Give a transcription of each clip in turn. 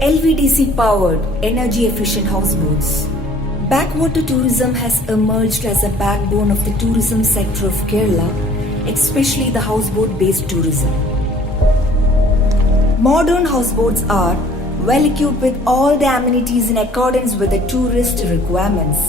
LVDC powered energy efficient houseboats. Backwater tourism has emerged as a backbone of the tourism sector of Kerala, especially the houseboat based tourism. Modern houseboats are well equipped with all the amenities in accordance with the tourist requirements.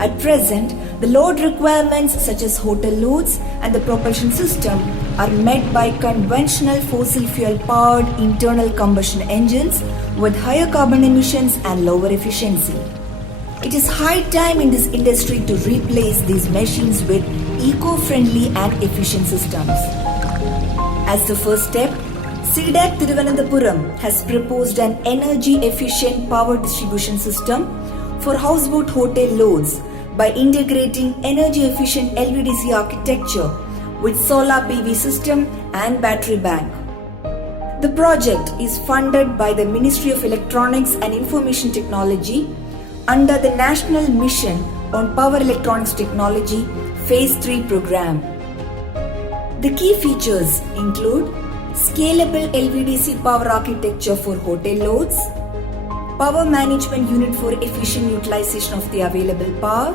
At present, the load requirements such as hotel loads and the propulsion system are met by conventional fossil fuel powered internal combustion engines with higher carbon emissions and lower efficiency. It is high time in this industry to replace these machines with eco-friendly and efficient systems. As the first step, CDAC Thiruvananthapuram has proposed an energy efficient power distribution system for houseboat hotel loads by integrating energy efficient LVDC architecture with solar PV system and battery bank. The project is funded by the Ministry of Electronics and Information Technology under the National Mission on Power Electronics Technology Phase 3 program. The key features include scalable LVDC power architecture for hotel loads, power management unit for efficient utilization of the available power,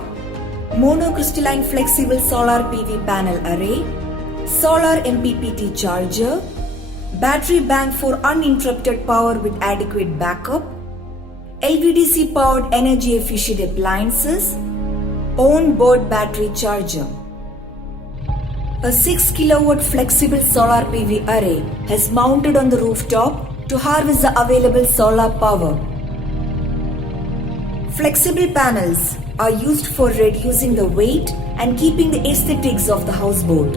monocrystalline flexible solar PV panel array, solar MPPT charger, battery bank for uninterrupted power with adequate backup, LVDC powered energy efficient appliances, on-board battery charger. A 6 kW flexible solar PV array has mounted on the rooftop to harvest the available solar power. Flexible panels are used for reducing the weight and keeping the aesthetics of the houseboat.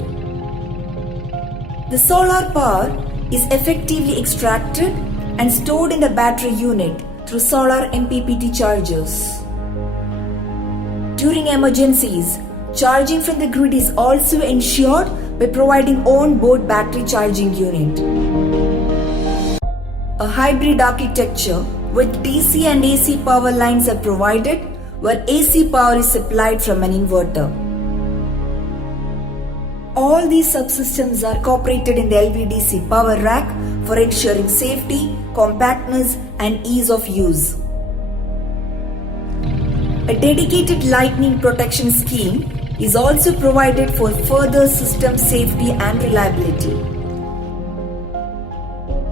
The solar power is effectively extracted and stored in the battery unit through solar MPPT chargers. During emergencies, charging from the grid is also ensured by providing on-board battery charging unit. A hybrid architecture with DC and AC power lines are provided where AC power is supplied from an inverter. All these subsystems are incorporated in the LVDC power rack for ensuring safety, compactness and ease of use. A dedicated lightning protection scheme is also provided for further system safety and reliability.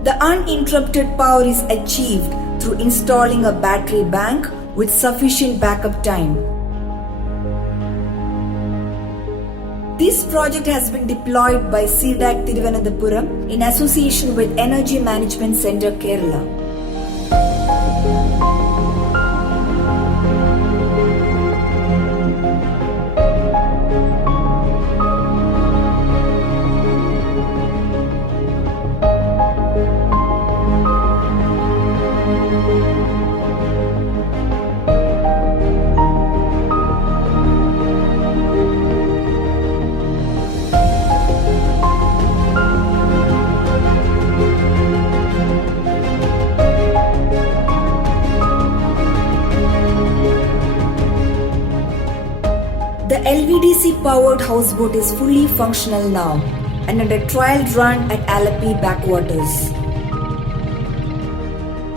The uninterrupted power is achieved through installing a battery bank with sufficient backup time. This project has been deployed by CDAC Thiruvananthapuram in association with Energy Management Centre Kerala. The LVDC powered houseboat is fully functional now and under trial run at Alapi backwaters.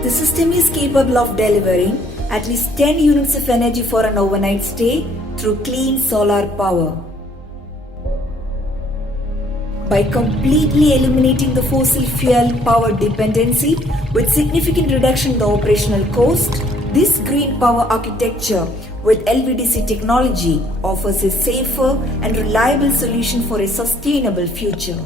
The system is capable of delivering at least 10 units of energy for an overnight stay through clean solar power. By completely eliminating the fossil fuel power dependency with significant reduction in the operational cost, this green power architecture with LVDC technology offers a safer and reliable solution for a sustainable future.